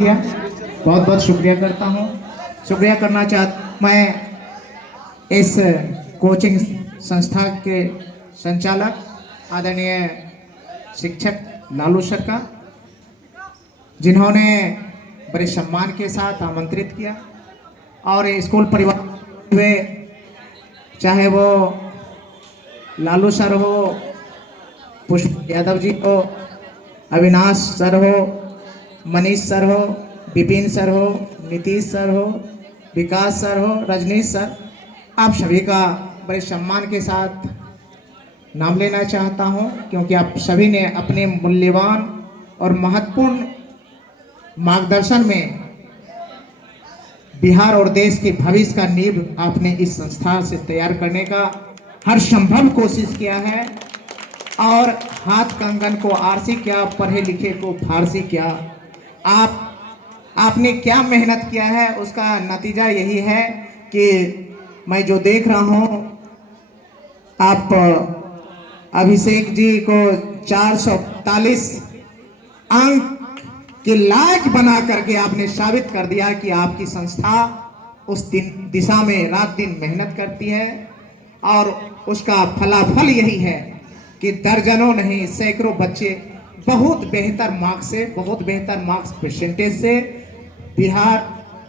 बहुत बहुत शुक्रिया करता हूँ। शुक्रिया करना मैं इस कोचिंग संस्था के संचालक आदरणीय शिक्षक लालू सर का, जिन्होंने बड़े सम्मान के साथ आमंत्रित किया और स्कूल परिवार हुए, चाहे वो लालू सर हो, पुष्प यादव जी हो, अविनाश सर हो, मनीष सर हो, विपिन सर हो, नीतीश सर हो, विकास सर हो, रजनीश सर, आप सभी का बड़े सम्मान के साथ नाम लेना चाहता हूं, क्योंकि आप सभी ने अपने मूल्यवान और महत्वपूर्ण मार्गदर्शन में बिहार और देश के भविष्य का नींव आपने इस संस्था से तैयार करने का हर संभव कोशिश किया है। और हाथ कंगन को आरसी क्या, पढ़े लिखे को फारसी क्या, आपने क्या मेहनत किया है, उसका नतीजा यही है कि मैं जो देख रहा हूं, आप अभिषेक जी को 441 अंक के लायक बना करके आपने साबित कर दिया कि आपकी संस्था उस दिशा में रात दिन मेहनत करती है और उसका फलाफल यही है कि दर्जनों नहीं सैकड़ों बच्चे बहुत बेहतर मार्क्स परसेंटेज से बिहार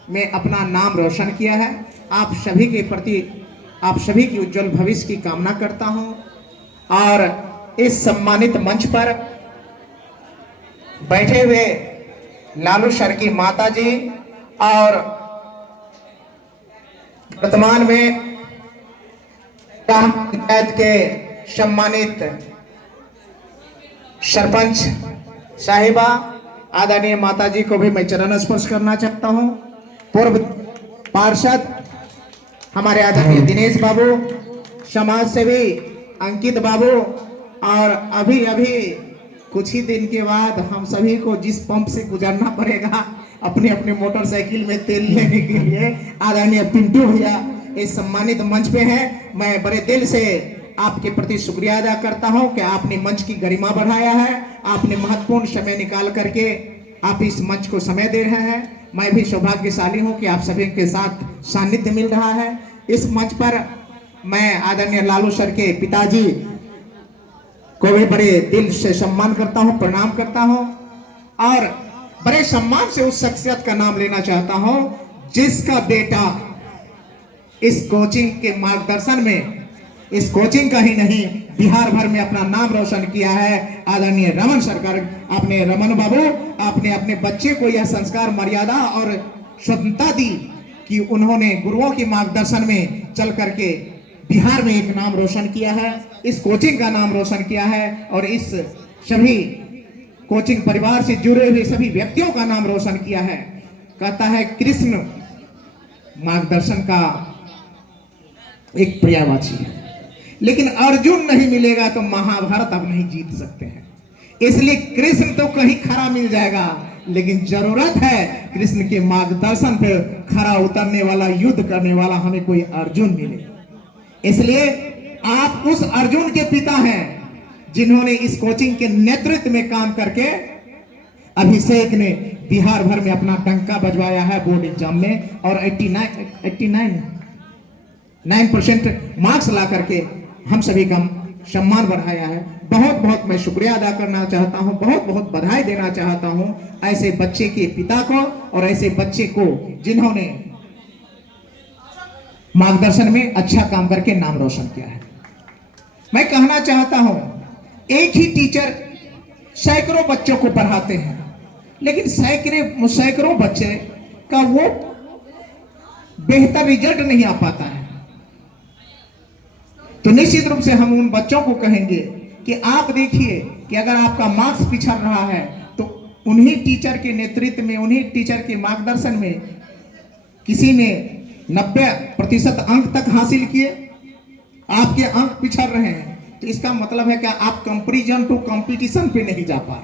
में अपना नाम रोशन किया है। आप सभी के प्रति, आप सभी की उज्जवल भविष्य की कामना करता हूं। और इस सम्मानित मंच पर बैठे हुए लालू सर की माता जी और वर्तमान में पंचायत के सम्मानित सरपंच साहिबा आदरणीय माता जी को भी मैं चरण स्पर्श करना चाहता हूं। पूर्व पार्षद हमारे आदरणीय दिनेश बाबू, समाज सेवी अंकित बाबू, और अभी कुछ ही दिन के बाद हम सभी को जिस पंप से गुजरना पड़ेगा अपने अपने मोटरसाइकिल में तेल लेने के लिए, आदरणीय पिंटू भैया इस सम्मानित मंच पे हैं। मैं बड़े दिल से आपके प्रति शुक्रिया अदा करता हूं कि आपने मंच की गरिमा बढ़ाया है, आपने महत्वपूर्ण समय निकाल करके आप इस मंच को समय दे रहे हैं। मैं भी सौभाग्यशाली हूं कि आप सभी के साथ सानिध्य मिल रहा है। इस मंच पर मैं आदरणीय लालू सर के पिताजी को भी बड़े दिल से सम्मान करता हूं, प्रणाम करता हूं और बड़े सम्मान से उस शख्सियत का नाम लेना चाहता हूं जिसका बेटा इस कोचिंग के मार्गदर्शन में, इस कोचिंग का ही नहीं बिहार भर में अपना नाम रोशन किया है। आदरणीय रमन सरकार, आपने रमन बाबू, आपने अपने बच्चे को यह संस्कार, मर्यादा और स्वतंत्रता दी कि उन्होंने गुरुओं के मार्गदर्शन में चल करके बिहार में एक नाम रोशन किया है, इस कोचिंग का नाम रोशन किया है और इस सभी कोचिंग परिवार से जुड़े हुए सभी व्यक्तियों का नाम रोशन किया है। कहता है कृष्ण मार्गदर्शन का एक पर्यायवाची है, लेकिन अर्जुन नहीं मिलेगा तो महाभारत आप नहीं जीत सकते हैं। इसलिए कृष्ण तो कहीं खरा मिल जाएगा, लेकिन जरूरत है कृष्ण के मार्गदर्शन पे खरा उतरने वाला, युद्ध करने वाला हमें कोई अर्जुन मिले। इसलिए आप उस अर्जुन के पिता हैं जिन्होंने इस कोचिंग के नेतृत्व में काम करके अभिषेक ने बिहार भर में अपना डंका बजवाया है बोर्ड एग्जाम में और 89% मार्क्स ला करके हम सभी का सम्मान बढ़ाया है। बहुत बहुत मैं शुक्रिया अदा करना चाहता हूं, बहुत बहुत बधाई देना चाहता हूं ऐसे बच्चे के पिता को और ऐसे बच्चे को जिन्होंने मार्गदर्शन में अच्छा काम करके नाम रोशन किया है। मैं कहना चाहता हूं, एक ही टीचर सैकड़ों बच्चों को पढ़ाते हैं, लेकिन सैकड़ों बच्चे का वो बेहतर रिजल्ट नहीं आ पाता है। तो निश्चित रूप से हम उन बच्चों को कहेंगे कि आप देखिए कि अगर आपका मार्क्स पिछड़ रहा है तो उन्हीं टीचर के नेतृत्व में, उन्हीं टीचर के मार्गदर्शन में किसी ने 90% अंक तक हासिल किए, आपके अंक पिछड़ रहे हैं, तो इसका मतलब है कि आप कंपैरिजन टू कंपटीशन पे नहीं जा पाए।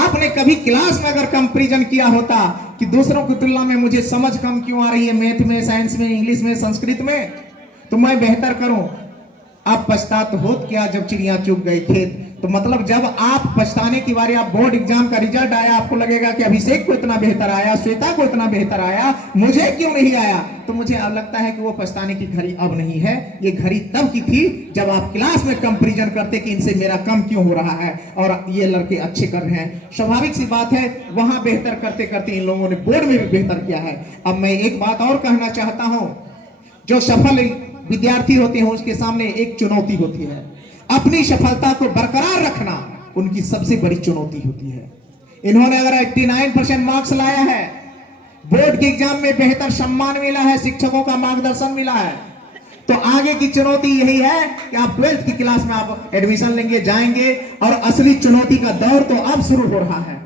आपने कभी क्लास में अगर कंपैरिजन किया होता कि दूसरों की तुलना में मुझे समझ कम क्यों आ रही है, मैथ में, साइंस में, इंग्लिश में, संस्कृत में, तो मैं बेहतर करूं, अब पछतात होत क्या जब चिड़िया चुग गई खेत। तो मतलब जब आप पछताने की बारी, आप बोर्ड एग्जाम का रिजल्ट आया, आपको लगेगा कि अभिषेक को इतना बेहतर आया, श्वेता को इतना बेहतर आया, मुझे क्यों नहीं आया। तो मुझे अब लगता है कि वो पछताने की घड़ी अब नहीं है, ये घड़ी तब की थी जब आप क्लास में कंपैरिजन करते कि इनसे मेरा कम क्यों हो रहा है और ये लड़के अच्छे कर रहे हैं। स्वाभाविक सी बात है, वहां बेहतर करते करते इन लोगों ने बोर्ड में भी बेहतर किया है। अब मैं एक बात और कहना चाहता हूं, जो सफल विद्यार्थी होते हैं उसके सामने एक चुनौती होती है, अपनी सफलता को बरकरार रखना उनकी सबसे बड़ी चुनौती होती है। इन्होंने अगर 89% मार्क्स लाया है, बोर्ड के एग्जाम में बेहतर सम्मान मिला है, शिक्षकों का मार्गदर्शन मिला है, तो आगे की चुनौती यही है कि आप 12th की क्लास में आप एडमिशन लेंगे, जाएंगे, और असली चुनौती का दौर तो अब शुरू हो रहा है।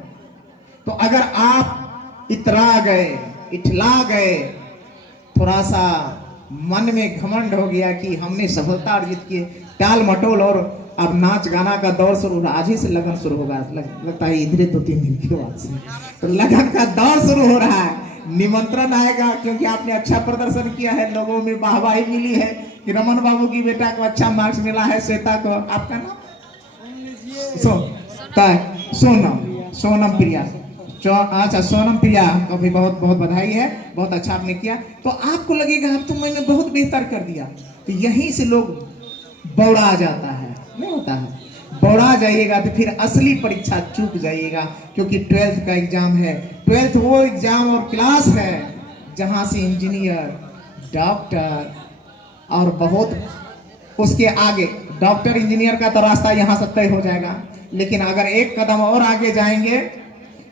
तो अगर आप इतरा गए, इठला गए, थोड़ा सा मन में घमंड हो गया कि हमने सफलता अर्जित की, टाल मटोल और अब नाच गाना का दौर शुरू हो रहा, आज ही से लगन शुरू होगा, लगता है इधर 2-3 दिन के बाद से तो लगन का दौर शुरू हो रहा है। निमंत्रण आएगा क्योंकि आपने अच्छा प्रदर्शन किया है, लोगों में वाहवाही मिली है कि रमन बाबू की बेटा को अच्छा मार्क्स मिला है, श्वेता को, आपका नाम सोनम प्रिया, अच्छा सोनम प्रिया को भी बहुत बहुत बधाई है, बहुत अच्छा आपने किया। तो आपको लगेगा अब तो मैंने बहुत बेहतर कर दिया, तो यहीं से लोग बौड़ा जाता है, नहीं होता है, बौड़ा जाइएगा तो फिर असली परीक्षा चूक जाइएगा, क्योंकि 12th का एग्जाम है। 12th वो एग्जाम और क्लास है जहां से इंजीनियर, डॉक्टर और बहुत उसके आगे, डॉक्टर इंजीनियर का तो रास्ता यहां से तय हो जाएगा, लेकिन अगर एक कदम और आगे जाएंगे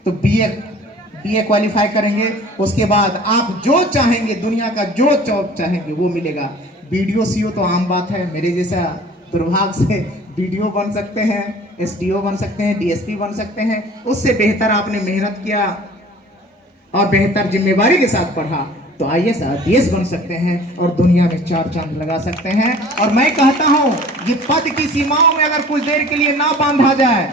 तो बीए क्वालिफाई करेंगे, उसके बाद आप जो चाहेंगे, दुनिया का जो जॉब चाहेंगे वो मिलेगा। बीडीओ सीओ तो आम बात है, मेरे जैसा दुर्भाग्य से बीडीओ बन सकते हैं, एसडीओ बन सकते हैं, डीएसपी बन सकते हैं। उससे बेहतर आपने मेहनत किया और बेहतर जिम्मेवारी के साथ पढ़ा तो आईएएस आईपीएस बन सकते हैं और दुनिया में 4 चांद लगा सकते हैं। और मैं कहता हूं, ये पद की सीमाओं में अगर कुछ देर के लिए ना बांधा जाए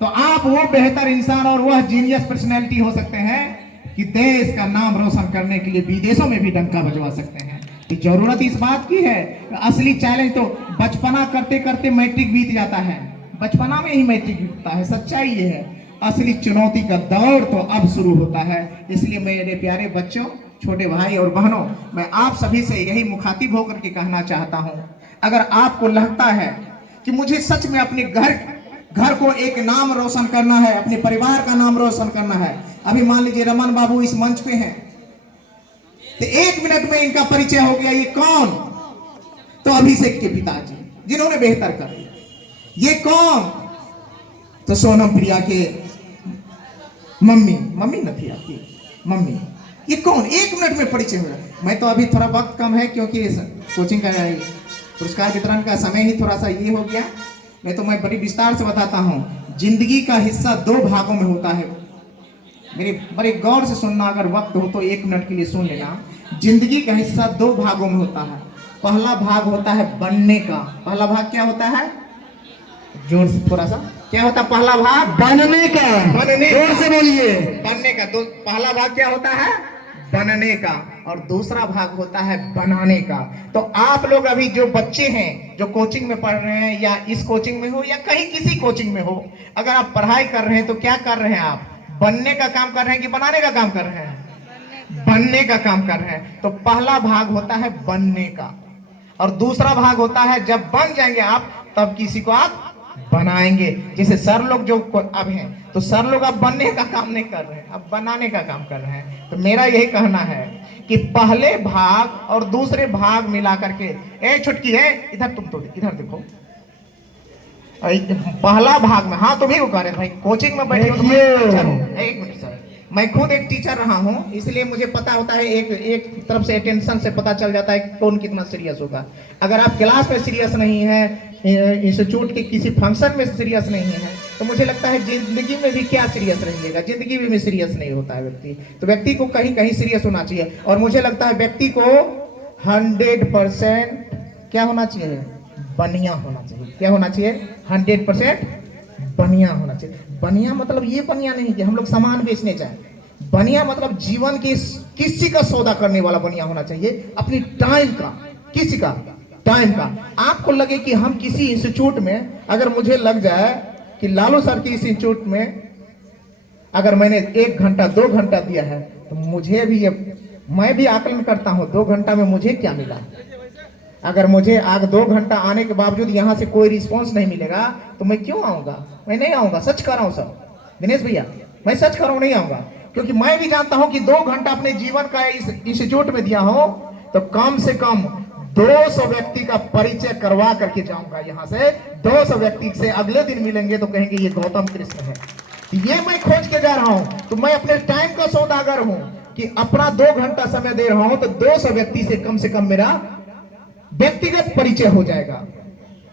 तो आप वो बेहतर इंसान और वह जीनियस पर्सनैलिटी हो सकते हैं कि देश का नाम रोशन करने के लिए विदेशों में भी डंका बजवा सकते हैं। तो जरूरत इस बात की है, असली चैलेंज तो बचपना करते करते मैट्रिक बीत जाता है, बचपना में ही मैट्रिक बीतता है, सच्चाई ये है। असली चुनौती का दौर तो अब शुरू होता है। इसलिए मेरे प्यारे बच्चों, छोटे भाई और बहनों, मैं आप सभी से यही मुखातिब होकर के कहना चाहता हूं, अगर आपको लगता है कि मुझे सच में अपने घर को एक नाम रोशन करना है, अपने परिवार का नाम रोशन करना है, अभी मान लीजिए रमन बाबू इस मंच पे हैं, तो 1 मिनट में इनका परिचय हो गया, ये कौन? तो अभिषेक के पिताजी जिन्होंने बेहतर कर दिया। ये कौन? तो सोनम प्रिया के मम्मी न थी आपकी मम्मी। ये कौन? 1 मिनट में परिचय हो गया। मैं तो अभी थोड़ा वक्त कम है क्योंकि कोचिंग का पुरस्कार वितरण का समय ही थोड़ा सा ये हो गया, नहीं तो मैं बड़ी विस्तार से बताता हूँ। जिंदगी का हिस्सा 2 भागों में होता है, मेरे बड़े गौर से सुनना, अगर वक्त हो तो 1 मिनट के लिए सुन लेना। जिंदगी का हिस्सा 2 भागों में होता है। पहला भाग होता है बनने का। पहला भाग क्या होता है? जोर से थोड़ा सा, क्या होता है पहला भाग? बनने का। जोर से बोलिए। बनने का। तो पहला भाग क्या होता है? बनने का। और दूसरा भाग होता है बनाने का। तो आप लोग अभी जो बच्चे हैं, जो कोचिंग में पढ़ रहे हैं, या इस कोचिंग में हो या कहीं किसी कोचिंग में हो, अगर आप पढ़ाई कर रहे हैं तो क्या कर रहे हैं आप? बनने का काम कर रहे हैं कि बनाने का काम कर रहे हैं? बनने का काम कर रहे हैं। तो पहला भाग होता है बनने का, और दूसरा भाग होता है जब बन जाएंगे आप तब किसी को आप बनाएंगे। जैसे सर लोग जो अब हैं, तो सर लोग अब बनने का काम नहीं कर रहे हैं, अब बनाने का काम कर रहे हैं। तो मेरा यही कहना है कि पहले भाग और दूसरे भाग मिला करके, ए छुटकी है इधर, तुम तो इधर देखो, पहला भाग में, हाँ तुम ही को कह रहे भाई, कोचिंग में बैठे हो तो एक मिनट सर, मैं खुद एक टीचर रहा हूं, इसलिए मुझे पता होता है, एक तरफ से अटेंशन से पता चल जाता है कि कौन कितना सीरियस होगा। अगर आप क्लास में सीरियस नहीं है, इंस्टीट्यूट के किसी फंक्शन में सीरियस नहीं है, तो मुझे लगता है जिंदगी में भी क्या सीरियस रहिएगा। जिंदगी में भी सीरियस नहीं होता है व्यक्ति। तो व्यक्ति को कहीं कहीं सीरियस होना चाहिए, और मुझे लगता है व्यक्ति को 100% क्या होना चाहिए? बनिया होना चाहिए। क्या होना चाहिए? 100% बनिया होना चाहिए। बनिया मतलब ये बनिया नहीं कि हम लोग सामान बेचने जाए, बनिया मतलब जीवन के किसी का सौदा करने वाला बनिया होना चाहिए। अपनी टाइम का, किसी का टाइम का। आपको लगे कि हम किसी इंस्टीट्यूट में, अगर मुझे लग जाए कि लालू सर की इस इंस्टीट्यूट में अगर मैंने 1 घंटा 2 घंटा दिया है तो मुझे भी मैं भी आकलन करता हूं 2 घंटा में मुझे क्या मिला। अगर मुझे आग 2 घंटा आने के बावजूद यहाँ से कोई रिस्पॉन्स नहीं मिलेगा तो मैं क्यों आऊंगा? मैं नहीं आऊंगा, सच कह रहा हूं सर, दिनेश भैया मैं सच कह रहा हूं, नहीं आऊंगा। क्योंकि मैं भी जानता हूं कि 2 घंटा अपने जीवन का इस इंस्टीट्यूट में दिया हो तो कम से कम 200 व्यक्ति का परिचय करवा करके जाऊंगा यहाँ से। 200 व्यक्ति से अगले दिन मिलेंगे तो कहेंगे ये गौतम कृष्ण है। ये मैं खोज के जा रहा हूं, तो मैं अपने टाइम का सौदागर हूं कि अपना 2 घंटा समय दे रहा हूं तो 200 व्यक्ति से कम मेरा व्यक्तिगत परिचय हो जाएगा।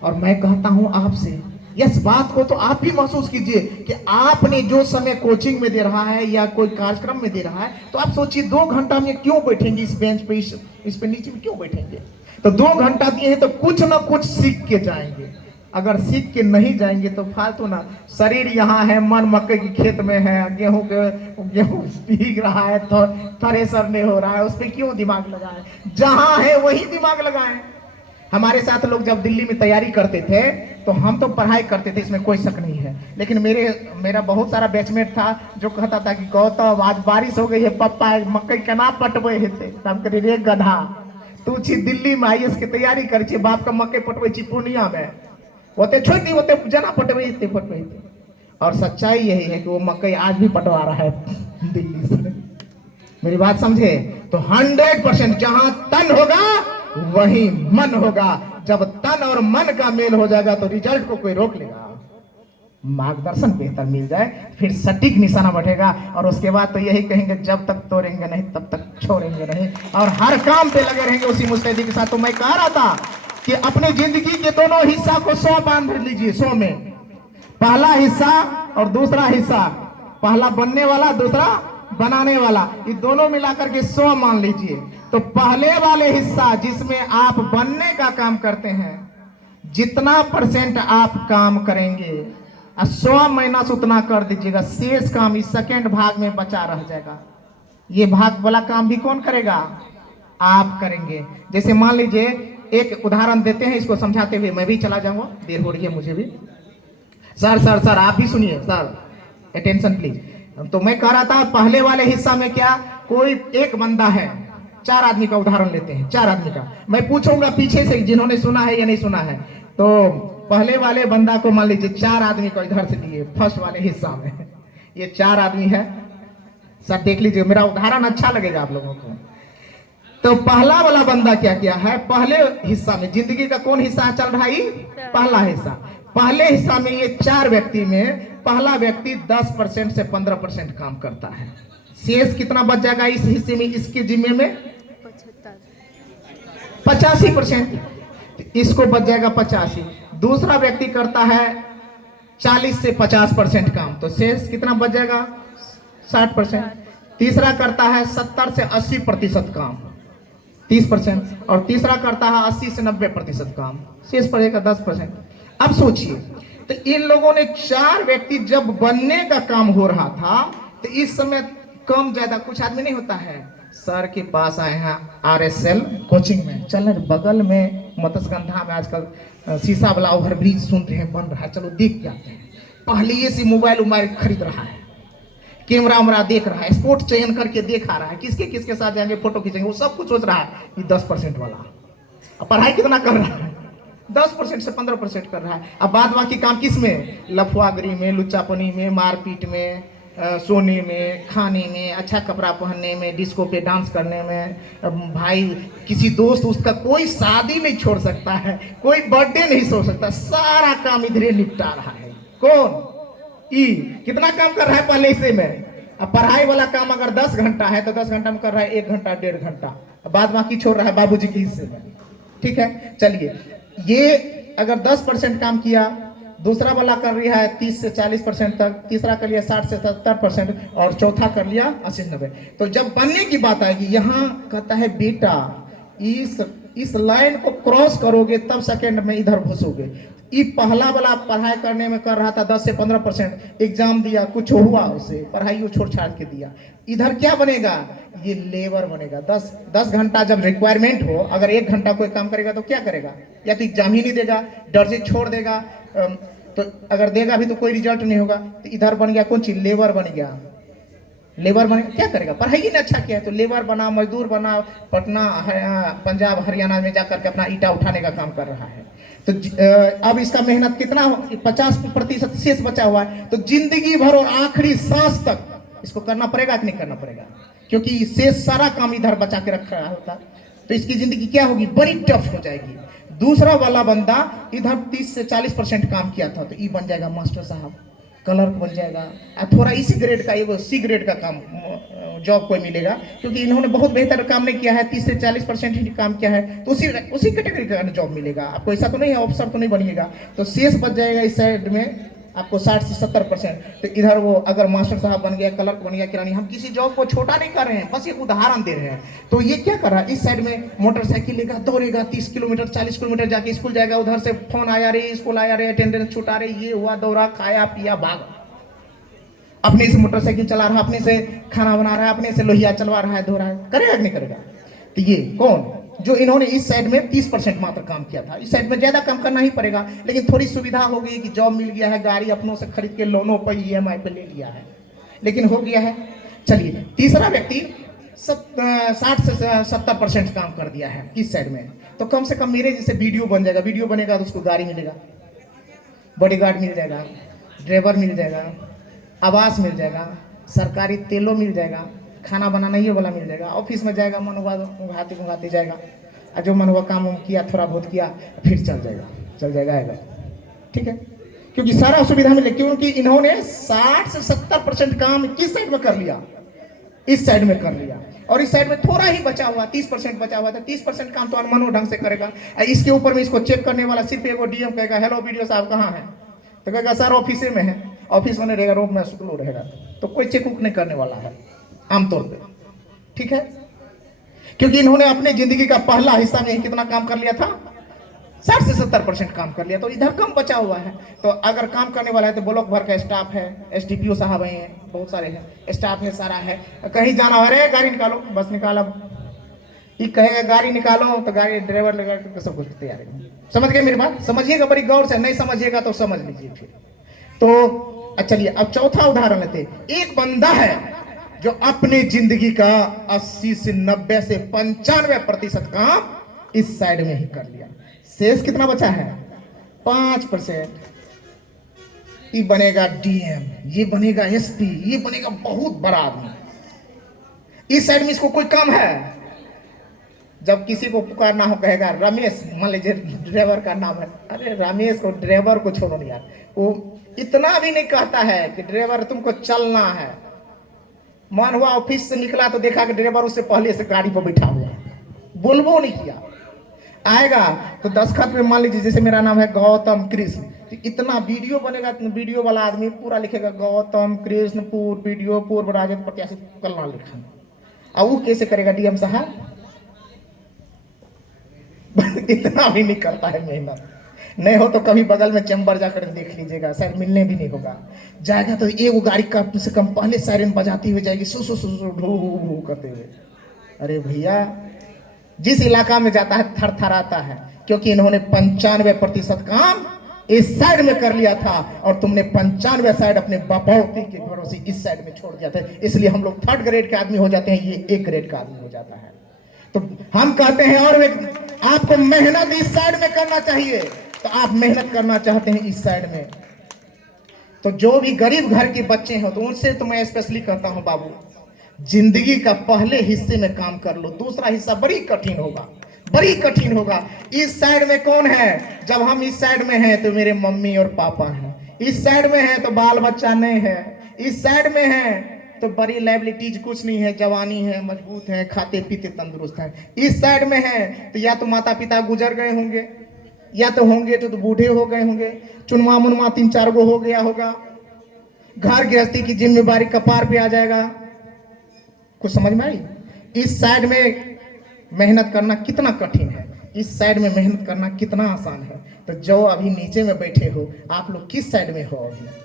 और मैं कहता हूं आपसे, इस बात को तो आप भी महसूस कीजिए कि आपने जो समय कोचिंग में दे रहा है या कोई कार्यक्रम में दे रहा है, तो आप सोचिए 2 घंटा में क्यों बैठेंगे इस बेंच पे, इस पे नीचे में क्यों बैठेंगे? तो 2 घंटा दिए हैं तो कुछ ना कुछ सीख के जाएंगे। अगर सीख के नहीं जाएंगे तो फालतू ना। शरीर यहाँ है, मन मक्के के खेत में है, गेहूं पीग रहा है तो थ्रेसर नहीं हो रहा है, उस पर क्यों दिमाग लगाएं? जहां है वही दिमाग लगाएं। हमारे साथ लोग जब दिल्ली में तैयारी करते थे तो हम तो पढ़ाई करते थे, इसमें कोई शक नहीं है, लेकिन मेरा बहुत सारा बैचमेट था जो कहता था कि गौतम आज बारिश हो गई है, पप्पा मकई केना पटवे हेते? हम कह रे गधा, तू छी दिल्ली में IAS की तैयारी कर छी, बाप का मकई पटवे छी पूर्णिया में, होते छोटी होते जना पटवे पटवे। और सच्चाई यही है कि वो मकई आज भी पटवा रहा है दिल्ली से। मेरी बात समझे? तो 100% जहां तन होगा वही मन होगा। जब तन और मन का मेल हो जाएगा तो रिजल्ट को कोई रोक लेगा? मार्गदर्शन बेहतर मिल जाए फिर सटीक निशाना बढ़ेगा। और उसके बाद तो यही कहेंगे जब तक तोड़ेंगे नहीं तब तक छोड़ेंगे नहीं, और हर काम पे लगे रहेंगे उसी मुस्तैदी के साथ। तो मैं कह रहा था कि अपने जिंदगी के दोनों हिस्सा को 100 बांध लीजिए। 100 में पहला हिस्सा और दूसरा हिस्सा, पहला बनने वाला दूसरा बनाने वाला, ये दोनों मिलाकर के 100 मान लीजिए। तो पहले वाले हिस्सा जिसमें आप बनने का काम करते हैं, जितना % आप काम करेंगे 100 माइनस उतना कर दीजिएगा, शेष काम इस सेकेंड भाग में बचा रह जाएगा। ये भाग वाला काम भी कौन करेगा? आप करेंगे। जैसे मान लीजिए एक उदाहरण देते हैं, इसको समझाते हुए मैं भी चला जाऊंगा, देर हो रही है मुझे भी। सर आप भी सुनिए सर, अटेंशन प्लीज। तो मैं कह रहा था पहले वाले हिस्सा में क्या, कोई एक बंदा है, 4 आदमी का उदाहरण लेते हैं, 4 आदमी का। मैं पूछूंगा पीछे से जिन्होंने सुना है या नहीं सुना है। तो पहले वाले बंदा को मान लीजिए 4 आदमी को इधर से लिए, फर्स्ट वाले हिस्सा में ये 4 आदमी है। सब देख लीजिए, मेरा उदाहरण अच्छा लगेगा आप लोगों को। तो पहला वाला बंदा क्या किया है, पहले हिस्सा में जिंदगी का कौन हिस्सा चल रहा है? पहला हिस्सा। पहले हिस्सा में ये 4 व्यक्ति में पहला व्यक्ति 10% से 15% काम करता है। शेष कितना बच जाएगा इस हिस्से में, इसके जिम्मे में 85%, इसको बच जाएगा 85। दूसरा व्यक्ति करता है 40 से 50% काम, तो शेष कितना बच जाएगा? 60%। तीसरा करता है 70 से 80% काम, 30%। और तीसरा करता है 80 से 90% काम, शेष पड़ेगा 10%। अब सोचिए, तो इन लोगों ने 4 व्यक्ति जब बनने का काम हो रहा था तो इस समय कम ज्यादा कुछ आदमी नहीं होता है, सर के पास आए हैं RSL कोचिंग में, चल बगल में मत्स्यगंधा में आजकल शीशा वाला ओवरब्रिज सुन रहे हैं बन रहा है, चलो देख के आते हैं। पहले से मोबाइल खरीद रहा है, कैमरा वैमरा देख रहा है, स्पोर्ट चयन करके देखा रहा है, किसके किसके साथ जाएंगे फोटो खींचेंगे, वो सब कुछ सोच रहा है। ये 10% वाला अब पढ़ाई कितना कर रहा है? 10% से 15% कर रहा है। अब बाद बाकी काम किस में? लफुआगरी में, लुच्चापनी में, मारपीट में, सोने में, खाने में, अच्छा कपड़ा पहनने में, डिस्को पे डांस करने में। भाई किसी दोस्त उसका कोई शादी नहीं छोड़ सकता है, कोई बर्थडे नहीं छोड़ सकता, सारा काम इधर निपटा रहा है। कौन? कितना काम कर रहा है पहले हिस्से में? अब पढ़ाई वाला काम अगर 10 घंटा है तो 10 घंटा में कर रहा है 1 घंटा 1.5 घंटा, बाद बाकी छोड़ रहा है बाबूजी के हिस्से में। ठीक है, चलिए ये अगर 10% काम किया, दूसरा वाला कर रहा है 30 से 40% तक, तीसरा कर लिया 60 से 70% और चौथा कर लिया 80 से 90। तो जब बनने की बात आएगी, यहाँ कहता है बेटा इस इस लाइन को क्रॉस करोगे तब सेकंड में इधर घुसोगे। ये पहला वाला पढ़ाई करने में कर रहा था 10 से 15%, एग्जाम दिया कुछ हुआ उसे, पढ़ाई वो छोड़ छाड़ के दिया। इधर क्या बनेगा, ये लेबर बनेगा। 10 घंटा जब रिक्वायरमेंट हो, अगर 1 घंटा कोई काम करेगा तो क्या करेगा, या तो एग्जाम ही नहीं देगा, डर से छोड़ देगा, तो अगर देगा भी तो कोई रिजल्ट नहीं होगा। तो इधर बन गया कौन चीज, लेबर बन गया। लेबर बने क्या करेगा, पढ़ाई ही नहीं अच्छा किया है तो लेबर बना, मजदूर बना, पटना पंजाब हरियाणा में जाकर के अपना ईटा उठाने का काम कर रहा है। तो अब इसका मेहनत कितना, 50% शेष बचा हुआ है। तो जिंदगी भर और आखिरी सांस तक इसको करना पड़ेगा कि नहीं करना पड़ेगा, क्योंकि शेष सारा काम इधर बचा के रख रहा होता। तो इसकी जिंदगी क्या होगी, बड़ी टफ हो जाएगी। दूसरा वाला बंदा इधर 30 से 40% काम किया था तो ये बन जाएगा मास्टर साहब, क्लर्क बन जाएगा, थोड़ा इसी ग्रेड का, ये सी ग्रेड का काम जॉब कोई मिलेगा, क्योंकि इन्होंने बहुत बेहतर काम नहीं किया है, 30 से 40% ही काम किया है, तो उसी कैटेगरी का जॉब मिलेगा आपको। ऐसा तो नहीं है ऑफिसर तो नहीं बनिएगा। तो शेष बच जाएगा इस साइड में आपको 60 से 70%। तो इधर वो अगर मास्टर साहब बन गया, क्लर्क बन गया, किरानी, हम किसी जॉब को छोटा नहीं कर रहे हैं, बस एक उदाहरण दे रहे हैं। तो ये क्या कर रहा है, इस साइड में मोटरसाइकिल लेगा, दौड़ेगा 30 किलोमीटर 40 किलोमीटर जाके स्कूल जाएगा, उधर से फोन आया रे, स्कूल आया रे, अटेंडेंस छुटा रहे, ये हुआ, दौड़ा, खाया पिया, भाग। अपने से मोटरसाइकिल चला रहा है, अपने से खाना बना रहा है, अपने से लोहिया चलवा रहा है, धो रहा है, करेगा कि नहीं करेगा। तो ये कौन, जो इन्होंने इस साइड में 30% मात्र काम किया था, इस साइड में ज्यादा काम करना ही पड़ेगा, लेकिन थोड़ी सुविधा हो गई कि जॉब मिल गया है, गाड़ी अपनों से खरीद के लोनों पर EMI पे ले लिया है, लेकिन हो गया है। चलिए तीसरा व्यक्ति 60 से 70% काम कर दिया है इस साइड में, तो कम से कम मेरे जैसे वीडियो बन जाएगा, वीडियो बनेगा तो उसको गाड़ी मिलेगा, बॉडीगार्ड मिल जाएगा, ड्राइवर मिल जाएगा, आवास मिल जाएगा, सरकारी तेलों मिल जाएगा, खाना बनाना ही वाला मिल जाएगा, ऑफिस में जाएगा, मन हुआ घुमाते जाएगा, और जो मन हुआ काम किया, थोड़ा बहुत किया, फिर चल जाएगा आएगा। ठीक है, क्योंकि सारा सुविधा मिले, क्योंकि इन्होंने 60 से 70% काम किस साइड में कर लिया, इस साइड में कर लिया, और इस साइड में थोड़ा ही बचा हुआ 30% बचा हुआ था। 30% काम तो अनमनो ढंग से करेगा। इसके ऊपर में इसको चेक करने वाला सिर्फ एगो DM कहेगा, हेलो वीडियो साहब कहाँ है, तो कहेगा सर ऑफिस में है, ऑफिस में नहीं रहेगा, रूम में शुक्लो रहेगा, तो कोई चेक उक नहीं करने वाला है आमतौर पे। ठीक है, क्योंकि इन्होंने अपने जिंदगी का पहला हिस्सा में कितना काम कर लिया था, 60 से 70% काम कर लिया, तो इधर कम बचा हुआ है। तो अगर काम करने वाला है तो ब्लॉक भर का स्टाफ है, SDPO साहब हैं, बहुत सारे हैं, स्टाफ है सारा है। कहीं जाना हो, अरे गाड़ी निकालो, बस निकाला, ये कहेगा गाड़ी निकालो तो गाड़ी ड्राइवर लगा के सब कुछ तैयार है। समझ गए मेरी बात, समझिएगा बड़ी गौर से, नहीं समझिएगा तो समझ लीजिए फिर। तो चलिए अब चौथा उदाहरण लेते। एक बंदा है जो अपनी जिंदगी का 80 से 90 से 95% काम इस साइड में ही कर लिया, शेष कितना बचा है 5%। ये बनेगा DM, ये बनेगा SP, ये बनेगा बहुत बड़ा आदमी। इस साइड में इसको कोई काम है, जब किसी को पुकारना हो कहेगा रमेश, मान लीजिए ड्राइवर का नाम है, अरे रमेश को, ड्राइवर को छोड़ो नहीं यार, वो इतना भी नहीं कहता है कि ड्राइवर तुमको चलना है। मान हुआ ऑफिस से निकला तो देखा कि ड्राइवर उससे पहले से गाड़ी पर बैठा हुआ, बोलबो नहीं किया, आएगा तो दस्तखत में मान लीजिए जैसे मेरा नाम है गौतम कृष्ण, तो इतना वीडियो बनेगा, वीडियो वाला आदमी पूरा लिखेगा गौतम कृष्णपुर वीडियो पूर्व राजद प्रत्याशी कलना लिखा। अब वो कैसे करेगा DM साहब इतना भी नहीं करता है मेहनत। नहीं हो तो कभी बगल में चैम्बर जाकर देख लीजिएगा, शायद मिलने भी नहीं होगा। जाएगा तो एक गाड़ी कम से कम पहले सायरन बजाती हुई जाएगी, सो ढू करते हुए। अरे भैया, जिस इलाका में जाता है थर थर आता है, क्योंकि इन्होंने 95% काम इस साइड में कर लिया था, और तुमने 95 साइड अपने बपौती के भरोसे इस साइड में छोड़ दिया था। इसलिए हम लोग 3rd ग्रेड के आदमी हो जाते हैं, ये 1 ग्रेड का आदमी हो जाता है। तो हम कहते हैं और आपको मेहनत इस साइड में करना चाहिए, तो आप मेहनत करना चाहते हैं इस साइड में। तो जो भी गरीब घर के बच्चे हो तो उनसे तो मैं स्पेशली कहता हूं, बाबू जिंदगी का पहले हिस्से में काम कर लो, दूसरा हिस्सा बड़ी कठिन होगा, बड़ी कठिन होगा। इस साइड में कौन है, जब हम इस साइड में हैं तो मेरे मम्मी और पापा हैं, इस साइड में है तो बाल बच्चा नहीं है, इस साइड में है तो बड़ी लाइबिलिटीज कुछ नहीं है, जवानी है, मजबूत है, खाते पीते तंदुरुस्त है। इस साइड में है तो या तो माता पिता गुजर गए होंगे, या तो होंगे तो बूढ़े हो गए होंगे, चुनवा मुनवा 3-4 गो हो गया होगा, घर गृहस्थी की जिम्मेवारी कपार पे आ जाएगा। कुछ समझ में आई? इस साइड में मेहनत करना कितना कठिन है, इस साइड में मेहनत करना कितना आसान है। तो जो अभी नीचे में बैठे हो, आप लोग किस साइड में हो? अभी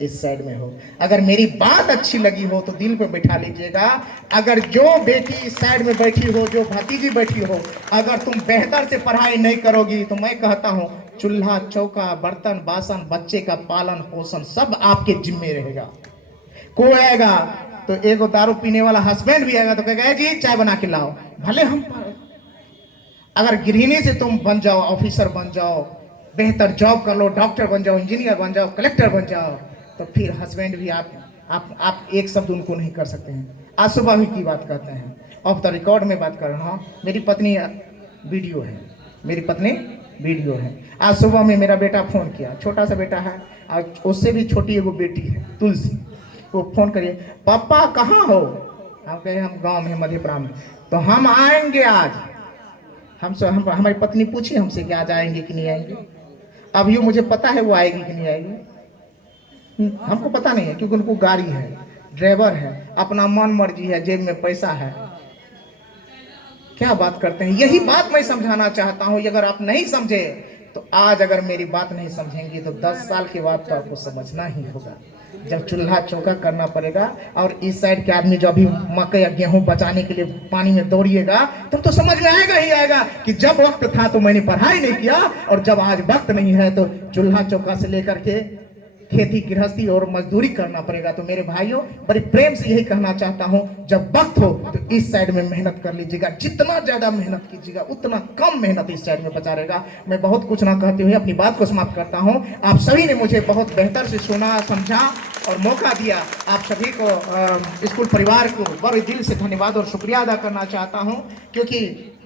इस साइड में हो। अगर मेरी बात अच्छी लगी हो तो दिल पे बैठा लीजिएगा। अगर जो बेटी इस साइड में बैठी हो, जो भतीजी बैठी हो, अगर तुम बेहतर से पढ़ाई नहीं करोगी तो मैं कहता हूँ चूल्हा चौका बर्तन बासन बच्चे का पालन पोषण सब आपके जिम्मे रहेगा। कोई आएगा तो एक दारू पीने वाला हस्बैंड भी आएगा तो कहेगा जी चाय बना के लाओ, भले हम। अगर गृहिणी से तुम बन जाओ, ऑफिसर बन जाओ, बेहतर जॉब कर लो, डॉक्टर बन जाओ, इंजीनियर बन जाओ, कलेक्टर बन जाओ, तो फिर हस्बैंड भी आप एक शब्द उनको नहीं कर सकते हैं। आज सुबह ही की बात करते हैं, ऑफ द रिकॉर्ड में बात कर रहा हूँ। मेरी पत्नी वीडियो है, मेरी पत्नी वीडियो है। आज सुबह में मेरा बेटा फ़ोन किया, छोटा सा बेटा है और उससे भी छोटी एगो बेटी है तुलसी। वो फ़ोन करिए, पापा कहाँ हो? हम कहे हम गांव में मधेपुरा में। तो हम आएंगे आज। हमारी पत्नी पूछी हमसे कि आज आएंगे कि नहीं आएंगे। अभी मुझे पता है वो आएगी कि नहीं आएगी, हमको पता नहीं है, क्योंकि उनको गाड़ी है, ड्राइवर है, अपना मन मर्जी है, जेब में पैसा है। क्या बात करते हैं, यही बात मैं समझाना चाहता हूँ। अगर आप नहीं समझे तो आज अगर मेरी बात नहीं समझेंगे तो 10 साल के बाद तो आपको समझना ही होगा, जब चूल्हा चौका करना पड़ेगा। और इस साइड के आदमी जो अभी मकई या गेहूं बचाने के लिए पानी में दौड़िएगा तब तो समझ में आएगा ही आएगा कि जब वक्त था तो मैंने पढ़ाई नहीं किया, और जब आज वक्त नहीं है तो चूल्हा चौका से लेकर के खेती गृहस्थी और मजदूरी करना पड़ेगा। तो मेरे भाइयों, बड़े प्रेम से यही कहना चाहता हूं, जब वक्त हो तो इस साइड में मेहनत कर लीजिएगा। जितना ज्यादा मेहनत कीजिएगा उतना कम मेहनत इस साइड में बचा रहेगा। मैं बहुत कुछ ना कहते हुए अपनी बात को समाप्त करता हूं। आप सभी ने मुझे बहुत बेहतर से सुना, समझा और मौका दिया। आप सभी को स्कूल परिवार को बड़े दिल से धन्यवाद और शुक्रिया अदा करना चाहता हूँ, क्योंकि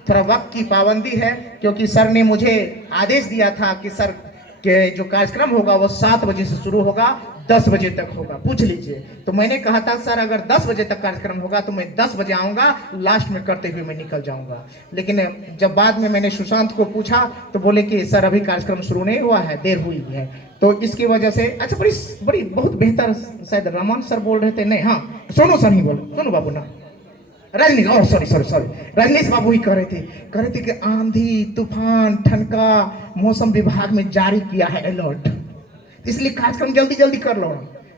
थोड़ा वक्त की पाबंदी है। क्योंकि सर ने मुझे आदेश दिया था कि सर कि जो कार्यक्रम होगा वो 7 बजे से शुरू होगा, 10 बजे तक होगा, पूछ लीजिए। तो मैंने कहा था सर अगर 10 बजे तक कार्यक्रम होगा तो मैं 10 बजे आऊँगा, लास्ट में करते हुए मैं निकल जाऊँगा। लेकिन जब बाद में मैंने सुशांत को पूछा तो बोले कि सर अभी कार्यक्रम शुरू नहीं हुआ है, देर हुई है। तो इसकी वजह से अच्छा बड़ी बहुत बेहतर, शायद रमन सर बोल रहे थे, नहीं हाँ सोनू सर ही बोले, सोनू बाबू ना रजनीश, और सॉरी रजनीश बाबू ही कह रहे थे कि आंधी तूफान ठनका मौसम विभाग में जारी किया है अलर्ट, इसलिए कार्यक्रम जल्दी कर लो।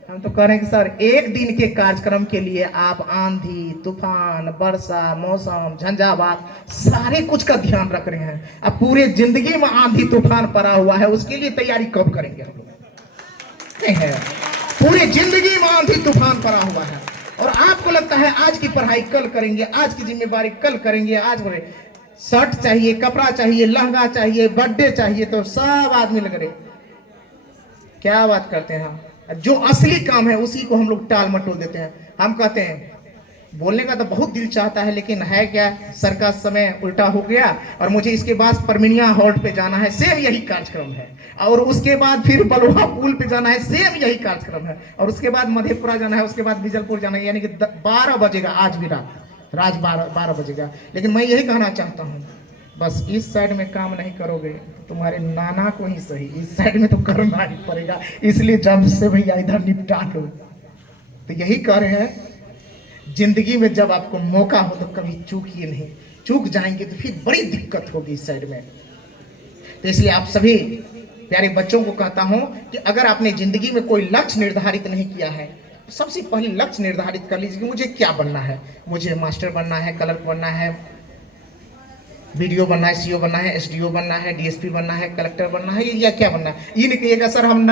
हम तो कह रहे हैं कि सर एक दिन के कार्यक्रम के लिए आप आंधी तूफान वर्षा मौसम झंझावात सारे कुछ का ध्यान रख रहे हैं। अब पूरे जिंदगी में आंधी तूफान पड़ा हुआ है, उसके लिए तैयारी कब करेंगे हम लोग? नहीं है, पूरे जिंदगी में आंधी तूफान पड़ा हुआ है और आपको लगता है आज की पढ़ाई कल करेंगे, आज की जिम्मेवारी कल करेंगे। आज बोले शर्ट चाहिए, कपड़ा चाहिए, लहंगा चाहिए, बर्थडे चाहिए, तो सब आदमी लग रहे। क्या बात करते हैं हम? जो असली काम है उसी को हम लोग टाल मटोल देते हैं। हम कहते हैं बोलने का तो बहुत दिल चाहता है, लेकिन है क्या, सर का समय उल्टा हो गया और मुझे इसके बाद परमिनिया हॉल्ट पे जाना है, सेम यही कार्यक्रम है। और उसके बाद फिर बलुआ पुल पे जाना है, सेम यही कार्यक्रम है। और उसके बाद मधेपुरा जाना है, उसके बाद बीजलपुर जाना है, यानी कि 12 बजेगा आज भी रात 12 बजेगा। लेकिन मैं यही कहना चाहता हूँ, बस इस साइड में काम नहीं करोगे तुम्हारे नाना को ही सही, इस साइड में तो करना ही पड़ेगा। इसलिए जब से भैया इधर निपटा लो। तो यही कह रहे हैं, जिंदगी में जब आपको मौका हो तो कभी चूकिए नहीं, चूक जाएंगे तो फिर बड़ी दिक्कत होगी इस साइड में। तो इसलिए आप सभी प्यारे बच्चों को कहता हूं कि अगर आपने जिंदगी में कोई लक्ष्य निर्धारित नहीं किया है तो सबसे पहले लक्ष्य निर्धारित कर लीजिए कि मुझे क्या बनना है। मुझे मास्टर बनना है, क्लर्क बनना है, वीडियो बनना है, सीओ बनना है, एसडीओ बनना है, डीएसपी बनना है, कलेक्टर बनना है, या क्या बनना है। ये नहीं कहिएगा सर हम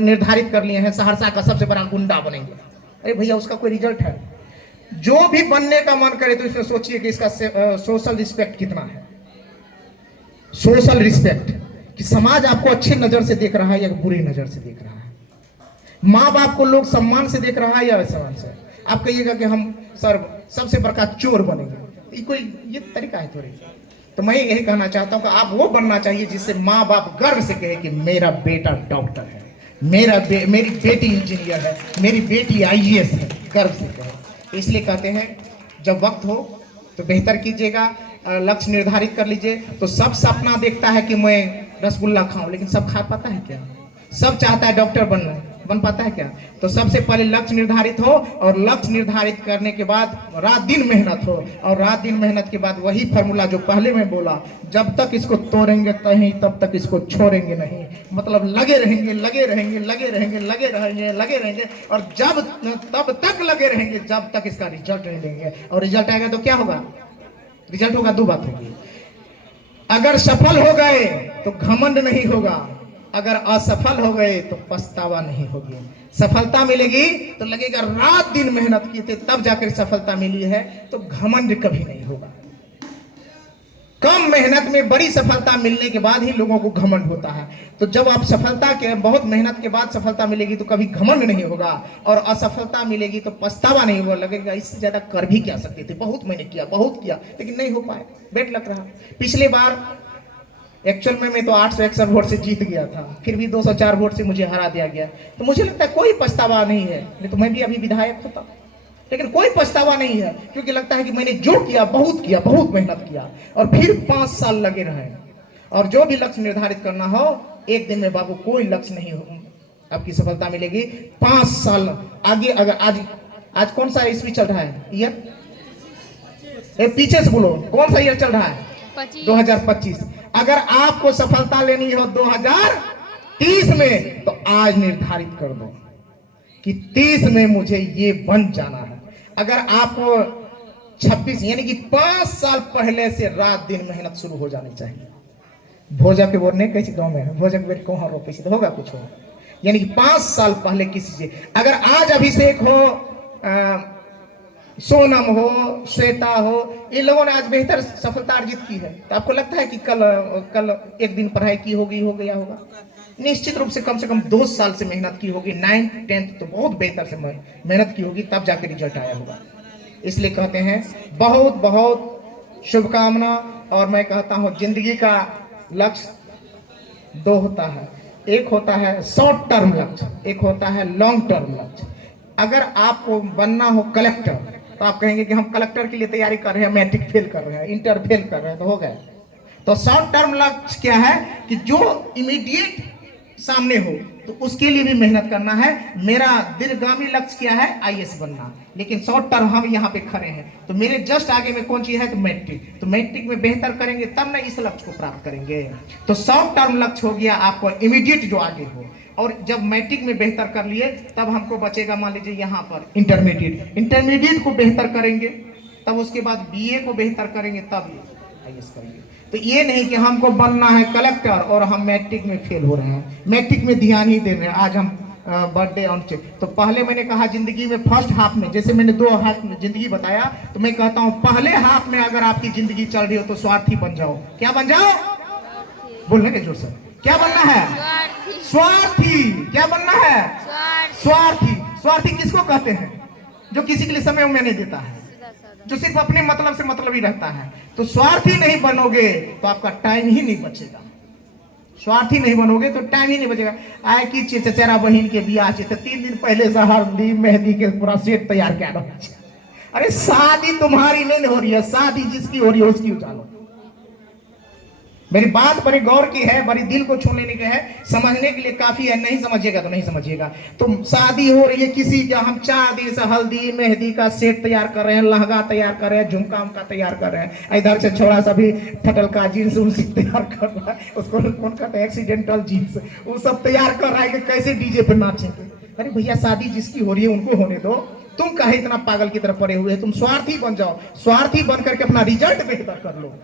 निर्धारित कर लिए हैं सहरसा का सबसे बड़ा गुंडा बनेंगे। अरे भैया उसका कोई रिजल्ट है? जो भी बनने का मन करे तो इसमें सोचिए कि इसका सोशल रिस्पेक्ट कितना है। सोशल रिस्पेक्ट कि समाज आपको अच्छे नजर से देख रहा है या बुरी नजर से देख रहा है। माँ बाप को लोग सम्मान से देख रहा है या असम्मान से। आप कहिएगा कि हम सर सबसे बड़का चोर बनेंगे, ये तरीका है थोड़ी। तो मैं यही कहना चाहता हूँ कि आप वो बनना चाहिए जिससे माँ बाप गर्व से कहे कि मेरा बेटा डॉक्टर है, मेरी बेटी इंजीनियर है, मेरी बेटी आईएएस है, गर्व से कहे। इसलिए कहते हैं जब वक्त हो तो बेहतर कीजिएगा, लक्ष्य निर्धारित कर लीजिए। तो सब सपना देखता है कि मैं रसगुल्ला खाऊं, लेकिन सब खा पाता है क्या? सब चाहता है डॉक्टर बनना, बन पाता है क्या? तो सबसे पहले लक्ष्य निर्धारित हो, और लक्ष्य निर्धारित करने के बाद रात दिन मेहनत हो, और रात दिन मेहनत के बाद वही फॉर्मूला जो पहले मैं बोला, जब तक इसको तोड़ेंगे कहीं तब तक इसको छोड़ेंगे नहीं। मतलब लगे रहेंगे लगे रहेंगे लगे रहेंगे लगे रहेंगे लगे रहेंगे, और जब तब तक लगे रहेंगे जब तक इसका रिजल्ट नहीं देंगे। और रिजल्ट आएगा तो क्या होगा? रिजल्ट होगा, दो बात होगी। अगर सफल हो गए तो घमंड नहीं होगा, अगर असफल हो गए तो पछतावा नहीं होगी। सफलता मिलेगी तो लगेगा रात दिन मेहनत की थे तब जाकर सफलता मिली है, तो घमंड कभी नहीं होगा। कम मेहनत में बड़ी सफलता मिलने के बाद ही लोगों को घमंड होता है। तो जब आप सफलता के बहुत मेहनत के बाद सफलता मिलेगी तो कभी घमंड नहीं होगा, और असफलता मिलेगी तो पछतावा नहीं होगा। लगेगा इससे ज्यादा कर भी क्या सकते थे, बहुत मैंने किया, बहुत किया, लेकिन नहीं हो पाए, बेट लग रहा। पिछले बार एक्चुअल में मैं तो 861 वोट से जीत गया था, फिर भी 204 वोट से मुझे हरा दिया गया। तो मुझे लगता है कोई पछतावा नहीं है, नहीं तो मैं भी अभी विधायक होता, लेकिन कोई पछतावा नहीं है, क्योंकि लगता है कि मैंने जो किया, बहुत मेहनत किया, और फिर 5 साल लगे रहे। और जो भी लक्ष्य निर्धारित करना हो, एक दिन में बाबू कोई लक्ष्य नहीं हो, आपकी सफलता मिलेगी 5 साल आगे। अगर आज कौन सा ईस्वी चल रहा है? ईयर पीछे से बोलो, कौन सा ईयर चल रहा है? 2025। अगर आपको सफलता लेनी हो 2030 में, तो आज निर्धारित कर दो कि 30 में मुझे ये बन जाना है। अगर आपको 26 यानी कि 5 साल पहले से रात दिन मेहनत शुरू हो जानी चाहिए। भोजा के बोलने कैसे गांव में भोजा के बेट को हाँ रोपे तो होगा कुछ हो, यानी कि 5 साल पहले किसी से। अगर आज अभिषेक हो, सोनम हो, श्वेता हो, इन लोगों ने आज बेहतर सफलता अर्जित की है, तो आपको लगता है कि कल एक दिन पढ़ाई की होगी, हो गया होगा? निश्चित रूप से कम 2 साल से मेहनत की होगी, 9th 10th तो बहुत बेहतर से मेहनत की होगी, तब जाकर रिजल्ट आया होगा। इसलिए कहते हैं बहुत बहुत शुभकामना। और मैं कहता हूं जिंदगी का लक्ष्य 2 होता है, एक होता है शॉर्ट टर्म लक्ष्य, एक होता है लॉन्ग टर्म लक्ष्य। अगर आपको बनना हो कलेक्टर, तो आप कहेंगे कि हम कलेक्टर के लिए तैयारी कर रहे हैं, मैट्रिक फेल कर रहे हैं, इंटर फेल कर रहे हैं, तो हो गए। तो शॉर्ट टर्म लक्ष्य क्या है कि जो इमीडिएट सामने हो, तो उसके लिए भी मेहनत करना है। मेरा दीर्घगामी लक्ष्य क्या है? आईएएस बनना। लेकिन शॉर्ट टर्म हम यहाँ पे खड़े हैं, तो मेरे जस्ट आगे में कौन चीज है? तो मैट्रिक। तो मैट्रिक में बेहतर करेंगे तब ना इस लक्ष्य को प्राप्त करेंगे। तो शॉर्ट टर्म लक्ष्य हो गया आपको इमीडिएट जो आगे हो, और जब मैट्रिक में बेहतर कर लिए तब हमको बचेगा मान लीजिए यहाँ पर इंटरमीडिएट को बेहतर करेंगे, तब उसके बाद बीए को बेहतर करेंगे, तब आईएएस करेंगे। तो ये नहीं कि हमको बनना है कलेक्टर और हम मैट्रिक में फेल हो रहे हैं, मैट्रिक में ध्यान ही दे रहे हैं। आज हम बर्थडे ऑन चेक, तो पहले मैंने कहा जिंदगी में फर्स्ट हाफ में, जैसे मैंने 2 हाफ में जिंदगी बताया, तो मैं कहता हूँ पहले हाफ में अगर आपकी जिंदगी चल रही हो तो स्वार्थी बन जाओ। क्या बन जाओ? बोलने के जोर से, क्या बनना है? स्वार्थी। क्या बनना है? स्वार्थी। स्वार्थी किसको कहते हैं? जो किसी के लिए समय नहीं देता है, जो सिर्फ अपने मतलब से मतलब ही रहता है। तो स्वार्थी नहीं बनोगे तो आपका टाइम ही नहीं बचेगा। स्वार्थी नहीं बनोगे तो टाइम ही नहीं बचेगा। आए कि चचेरा बहन के बियाह तो 3 दिन पहले से हल्दी मेहंदी के पूरा सेट तैयार किया रहा है। अरे शादी तुम्हारी नहीं हो रही है, शादी जिसकी हो रही है उसकी उछालो। मेरी बात बड़ी गौर की है, बड़ी दिल को छू लेने की है, समझने के लिए काफी है। नहीं समझिएगा तो नहीं समझिएगा। तो शादी हो रही है किसी का, हम 4 दिन से हल्दी मेहंदी का सेट तैयार कर रहे हैं, लहंगा तैयार कर रहे हैं, झुमका उमका तैयार कर रहे हैं। इधर से छोड़ा सा भी फटल का जीन्स उन्स तैयार कर रहा है, उसको कौन कहते हैं एक्सीडेंटल जीन्स, वो सब तैयार कर रहा है कि कैसे डीजे पे नाचेंगे। अरे भैया शादी जिसकी हो रही है उनको होने दो, तुम कहे इतना पागल की तरफ पड़े हुए हैं? तुम स्वार्थी बन जाओ, स्वार्थी बन करके अपना रिजल्ट बेहतर कर लो,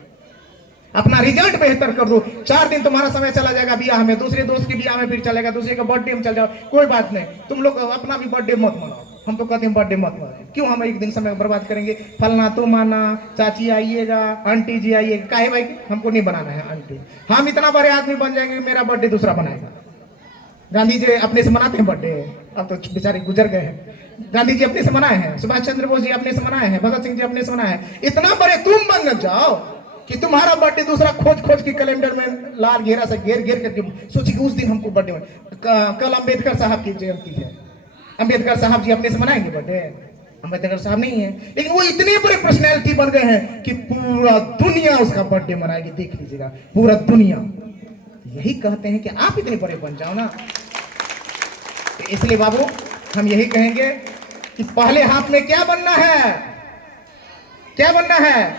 अपना रिजल्ट बेहतर कर दो। 4 दिन तुम्हारा समय चला जाएगा ब्याह में, दूसरे दोस्त के ब्याह में फिर चलेगा, दूसरे का बर्थडे में चल जाओ, कोई बात नहीं। तुम लोग अपना भी बर्थडे मत मनाओ, हम तो कहते हैं बर्थडे मत मनाओ। क्यों हम एक दिन समय बर्बाद करेंगे? फलना तुम आना, चाची आइएगा, आंटी जी आइएगा, काहे भाई? हमको नहीं बनाना है आंटी। हम इतना बड़े आदमी बन जाएंगे, मेरा बर्थडे दूसरा बनाएगा। गांधी जी अपने से मनाते हैं बर्थडे, अब तो बेचारे गुजर गए हैं। गांधी जी अपने से मनाए हैं, सुभाष चंद्र बोस जी अपने से मनाए हैं, भगत सिंह जी अपने से मनाए हैं। इतना बड़े तुम बन जाओ कि तुम्हारा बर्थडे दूसरा खोज के कैलेंडर में लाल घेरा से घेर करके सोचिए उस दिन हमको बर्थडे में। कल अंबेडकर साहब की जयंती है, अंबेडकर साहब जी अपने से मनाएंगे बर्थडे? अंबेडकर साहब नहीं है, लेकिन वो इतने बड़े पर्सनैलिटी बन गए हैं कि पूरा दुनिया उसका बर्थडे मनाएगी। देख लीजिएगा पूरा दुनिया। यही कहते हैं कि आप इतने बड़े बन जाओ ना। तो इसलिए बाबू हम यही कहेंगे कि पहले हाथ में क्या बनना है, क्या बनना है,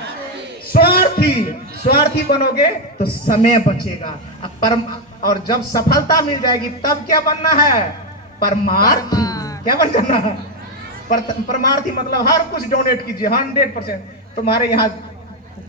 स्वार्थी। स्वार्थी बनोगे तो समय बचेगा। और जब सफलता मिल जाएगी तब क्या बनना है, परमार्थी। क्या बनना है, परमार्थी। मतलब हर कुछ डोनेट कीजिए 100%। तुम्हारे यहाँ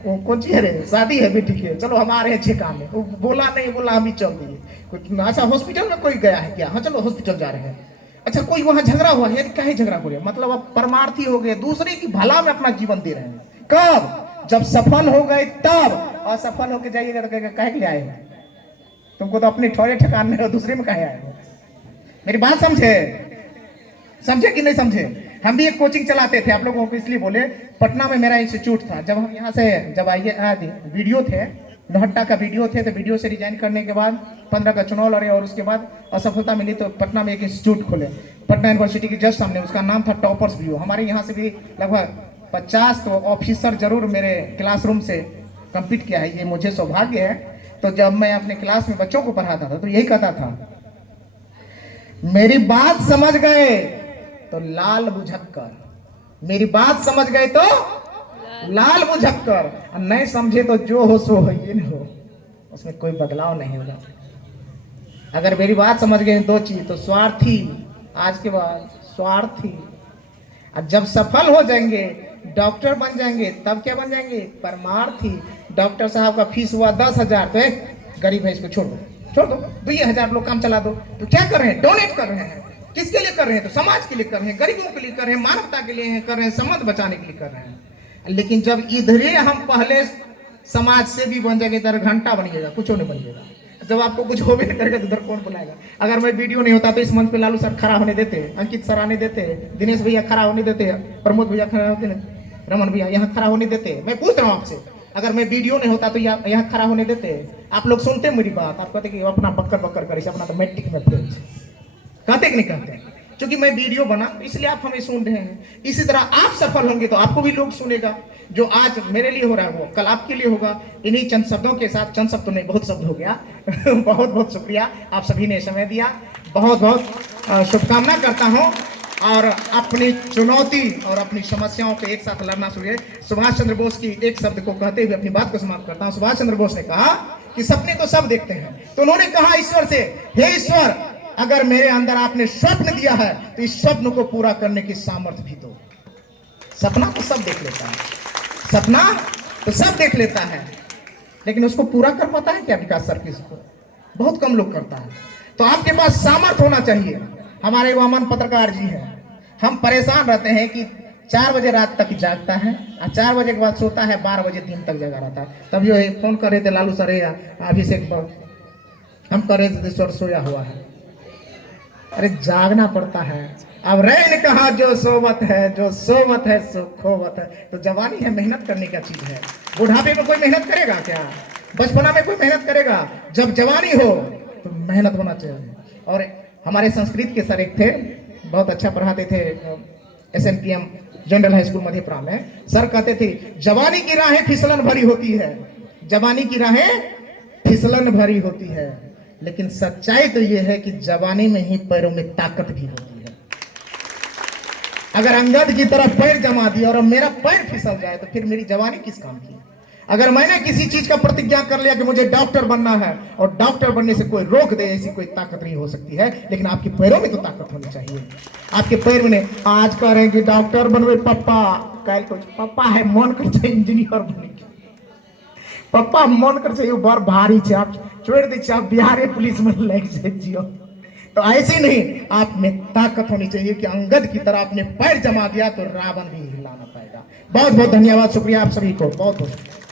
कौन सी है रे, शादी है बेटी के, चलो हम आ रहे हैं 6 काम में। वो बोला नहीं बोला, हम ही चल दिए। अच्छा हॉस्पिटल में कोई गया है क्या, हाँ चलो हॉस्पिटल जा रहे हैं। अच्छा कोई वहां झगड़ा हुआ है, क्या है झगड़ा हो रहा है, मतलब अब परमार्थी हो गए, दूसरे की भला में अपना जीवन दे रहे हैं। कब, जब सफल हो गए तब। असफल होके जाइएगा तो कहे के लिए आए, तुमको तो अपने ठौरे ठिकाने हो, दूसरे में कहे आए हो। मेरी बात समझे, समझे कि नहीं समझे। हम भी एक कोचिंग चलाते थे, आप लोगों को इसलिए बोले, पटना में मेरा इंस्टीट्यूट था। जब हम यहाँ से जब आइए वीडियो थे, नौहट्टा का वीडियो थे, तो वीडियो से रिजाइन करने के बाद 15 का चुनाव लड़े और उसके बाद असफलता मिली तो पटना में एक इंस्टीट्यूट खोले, पटना यूनिवर्सिटी के जस्ट सामने। उसका नाम था टॉपर्स व्यू। हमारे यहाँ से भी लगभग 50 तो ऑफिसर जरूर मेरे क्लासरूम से कंप्लीट किया है, ये मुझे सौभाग्य है। तो जब मैं अपने क्लास में बच्चों को पढ़ाता था तो यही कहता था, मेरी बात समझ गए तो लाल बुझक्कर, मेरी बात समझ गए तो लाल बुझक्कर, और नहीं समझे तो जो हो सो हो, ये नहीं हो, उसमें कोई बदलाव नहीं होगा। अगर मेरी बात समझ गए 2 चीज, तो स्वार्थी, आज के बाद स्वार्थी। और जब सफल हो जाएंगे, डॉक्टर बन जाएंगे, तब क्या बन जाएंगे, परमार्थी। डॉक्टर साहब का फीस हुआ 10,000, तो एक गरीब है इसको छोड़ दो, छोड़ दो, 2,000 लोग काम चला दो। तो क्या कर रहे हैं, डोनेट कर रहे हैं। किसके लिए कर रहे हैं, तो समाज के लिए कर रहे हैं, गरीबों के लिए कर रहे हैं, मानवता के लिए कर रहे हैं, संबंध बचाने के लिए कर रहे हैं। लेकिन जब इधरे हम पहले समाज से भी बन जाएंगे, इधर घंटा बनिएगा, कुछ नहीं बनिएगा। जब आपको कुछ हो भी नहीं करेगा तो उधर कौन बुलाएगा। अगर मैं वीडियो नहीं होता तो इस मंच पे लालू सर खड़ा होने देते, अंकित सर आने देते, दिनेश भैया खड़ा होने देते, प्रमोद भैया खड़ा होते, रमन भैया यहाँ खड़ा होने देते। मैं पूछ रहा हूँ आपसे, अगर मैं वीडियो नहीं होता तो यहाँ खड़ा होने देते? आप लोग सुनते मेरी बात, आप कहते कि अपना बक्कर बक्कर करे, अपना तो मैट्रिक में फेल, कहते कि नहीं कहते? क्योंकि मैं वीडियो बना इसलिए आप हमें सुन रहे हैं। इसी तरह आप सफल होंगे तो आपको भी लोग सुनेगा। जो आज मेरे लिए हो रहा है वो कल आपके लिए होगा। इन्हीं चंद शब्दों के साथ, चंद शब्द तो नहीं, बहुत शब्द हो गया बहुत बहुत शुक्रिया, आप सभी ने समय दिया। बहुत बहुत शुभकामना करता हूँ। और अपनी चुनौती और अपनी समस्याओं को एक साथ लड़ना शुरू है। सुभाष चंद्र बोस की एक शब्द को कहते हुए अपनी बात को समाप्त करता हूँ। सुभाष चंद्र बोस ने कहा कि सपने तो सब देखते हैं, तो उन्होंने कहा ईश्वर से, हे ईश्वर, अगर मेरे अंदर आपने स्वप्न दिया है तो इस स्वप्न को पूरा करने की सामर्थ्य भी दो। सपना तो सब देख लेता है, सपना तो सब देख लेता है, लेकिन उसको पूरा कर पाता है क्या विकास सर? किसको, बहुत कम लोग करता है। तो आपके पास सामर्थ्य होना चाहिए। हमारे वो अमन पत्रकार जी हैं, हम परेशान रहते हैं कि 4 बजे रात तक जागता है और 4 बजे के बाद सोता है, 12 बजे दिन तक जगा रहता है। तब ये फोन कर रहे थे, लालू सर अभिषेक, हम कर रहे थे सर सोया हुआ है। अरे जागना पड़ता है। अब रैन कहा जो सोवत है, जो सोवत है सो खोवत है। तो जवानी है, मेहनत करने का चीज है। बुढ़ापे में कोई मेहनत करेगा क्या? बचपना में कोई मेहनत करेगा? जब जवानी हो तो मेहनत होना चाहिए। और हमारे संस्कृत के सर एक थे, बहुत अच्छा पढ़ाते थे, SNPM general high school Madhepura में। सर कहते थे, जवानी की राहें फिसलन भरी होती है, जवानी की राहें फिसलन भरी होती है, लेकिन सच्चाई तो यह है कि जवानी में ही पैरों में ताकत भी होती है। अगर अंगद की तरफ पैर जमा दिया और मेरा पैर फिसल जाए तो फिर मेरी जवानी किस काम की? अगर मैंने किसी चीज का प्रतिज्ञा कर लिया कि मुझे डॉक्टर बनना है और डॉक्टर बनने से कोई रोक दे, ऐसी कोई ताकत नहीं हो सकती है। लेकिन आपके पैरों में तो ताकत होनी चाहिए। आपके पैर में आज कह रहे हैं कि डॉक्टर बनवे पप्पा, कल कुछ पप्पा है मन कर इंजीनियर बने, पप्पा मन कर चाहिए बड़ भारी है, आप छोड़ दीजिए, आप बिहार पुलिस में लग जाइए। तो ऐसे नहीं, आप में ताकत होनी चाहिए कि अंगद की तरह आपने पैर जमा दिया तो रावण भी हिला ना पाएगा। बहुत बहुत धन्यवाद, शुक्रिया आप सभी को, बहुत बहुत।